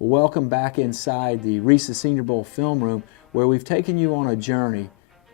Well, welcome back inside the Reese Senior Bowl film room, where we've taken you on a journey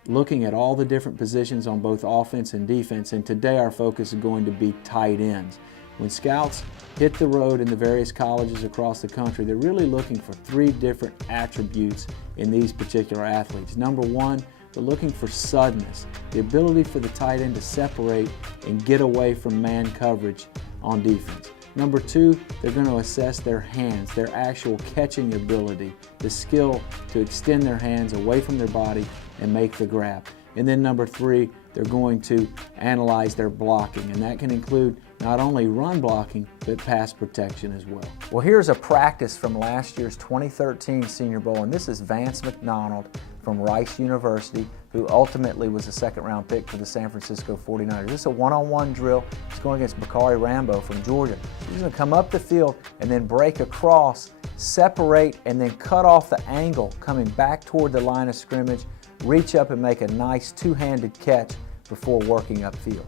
looking at all the different positions on both offense and defense, and today our focus is going to be tight ends. When scouts hit the road in the various colleges across the country, they're really looking for three different attributes in these particular athletes. Number one, they're looking for suddenness, the ability for the tight end to separate and get away from man coverage on defense. Number two, they're going to assess their hands, their actual catching ability, the skill to extend their hands away from their body and make the grab. And then number three, they're going to analyze their blocking, and that can include not only run blocking, but pass protection as well. Well, here's a practice from last year's 2013 Senior Bowl, and this is Vance McDonald from Rice University, who ultimately was a second-round pick for the San Francisco 49ers. This is a one-on-one drill. He's going against Bakari Rambo from Georgia. He's going to come up the field and then break across, separate, and then cut off the angle, coming back toward the line of scrimmage, reach up and make a nice two-handed catch before working upfield.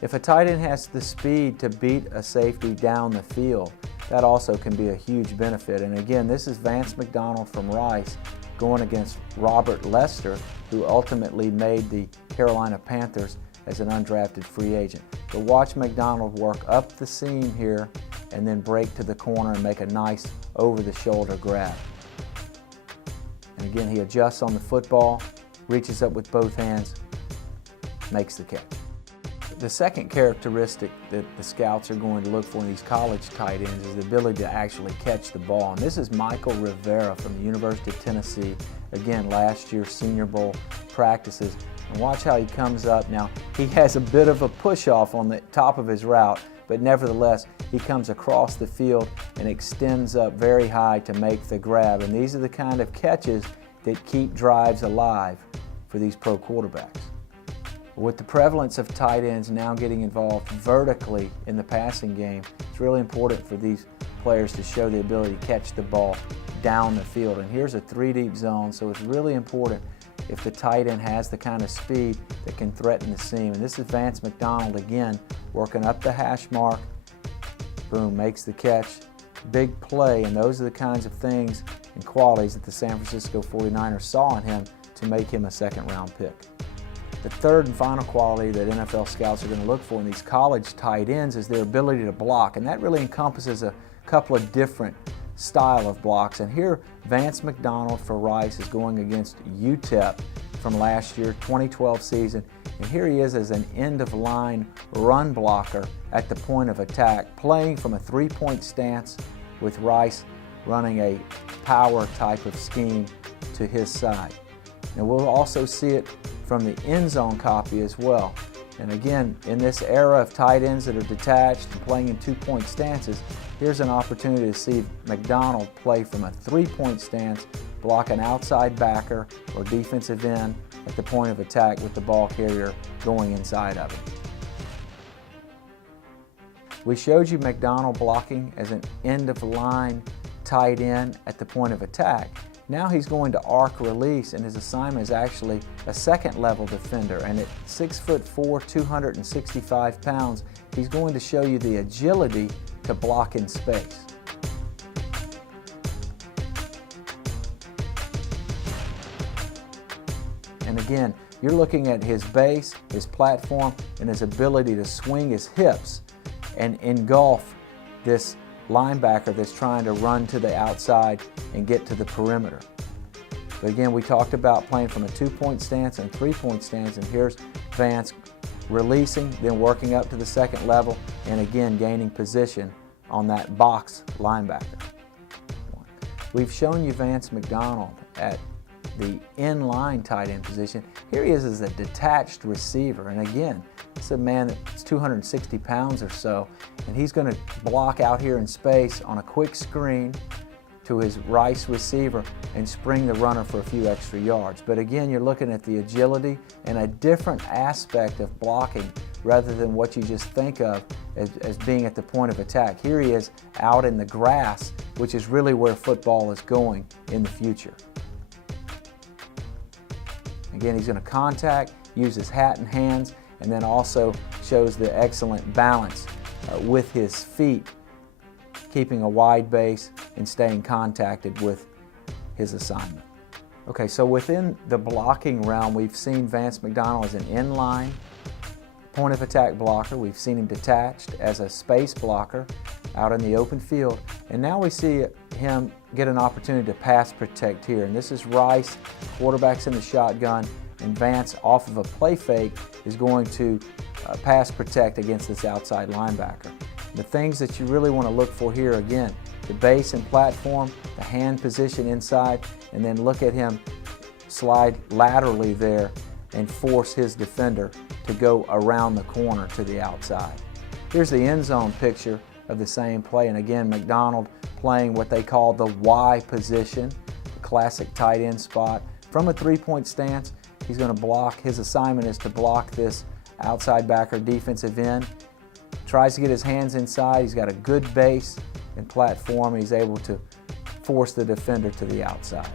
If a tight end has the speed to beat a safety down the field, that also can be a huge benefit. And again, this is Vance McDonald from Rice going against Robert Lester, who ultimately made the Carolina Panthers as an undrafted free agent. So watch McDonald work up the seam here and then break to the corner and make a nice over-the-shoulder grab. And again, he adjusts on the football, reaches up with both hands, makes the catch. The second characteristic that the scouts are going to look for in these college tight ends is the ability to actually catch the ball. And this is Michael Rivera from the University of Tennessee. Again, last year's Senior Bowl practices. And watch how he comes up. Now, he has a bit of a push-off on the top of his route, but nevertheless, he comes across the field and extends up very high to make the grab. And these are the kind of catches that keep drives alive for these pro quarterbacks. With the prevalence of tight ends now getting involved vertically in the passing game, it's really important for these players to show the ability to catch the ball down the field. And here's a three-deep zone, so it's really important if the tight end has the kind of speed that can threaten the seam. And this is Vance McDonald again, working up the hash mark. Boom, makes the catch. Big play, and those are the kinds of things and qualities that the San Francisco 49ers saw in him to make him a second-round pick. The third and final quality that NFL scouts are going to look for in these college tight ends is their ability to block, and that really encompasses a couple of different style of blocks. And here, Vance McDonald for Rice is going against UTEP from last year, 2012 season, and here he is as an end-of-line run blocker at the point of attack, playing from a three-point stance with Rice running a power type of scheme to his side. And we'll also see it from the end zone copy as well. And again, in this era of tight ends that are detached and playing in two-point stances, here's an opportunity to see McDonald play from a three-point stance, block an outside backer or defensive end at the point of attack with the ball carrier going inside of him. We showed you McDonald blocking as an end-of-line tight end at the point of attack. Now he's going to arc release, and his assignment is actually a second-level defender. And at 6'4", 265 pounds, he's going to show you the agility to block in space. And again, you're looking at his base, his platform, and his ability to swing his hips and engulf this linebacker that's trying to run to the outside and get to the perimeter. But again, we talked about playing from a two-point stance and three-point stance, and here's Vance releasing, then working up to the second level, and again gaining position on that box linebacker. We've shown you Vance McDonald at the in-line tight end position. Here he is as a detached receiver, and again, it's a man that's 260 pounds or so, and he's going to block out here in space on a quick screen to his Rice receiver and spring the runner for a few extra yards. But again, you're looking at the agility and a different aspect of blocking rather than what you just think of as being at the point of attack. Here he is out in the grass, which is really where football is going in the future. Again, he's going to contact, use his hat and hands, and then also shows the excellent balance with his feet keeping a wide base and staying contacted with his assignment. Okay, so within the blocking realm, we've seen Vance McDonald as an inline point of attack blocker. We've seen him detached as a space blocker out in the open field. And now we see him get an opportunity to pass protect here. And this is Rice, quarterback's in the shotgun, and Vance off of a play fake is going to pass protect against this outside linebacker. The things that you really want to look for here, again, the base and platform, the hand position inside, and then look at him slide laterally there and force his defender to go around the corner to the outside. Here's the end zone picture of the same play, and again, McDonald playing what they call the Y position, the classic tight end spot. From a three-point stance, he's going to block. His assignment is to block this outside backer defensive end. Tries to get his hands inside. He's got a good base and platform. He's able to force the defender to the outside.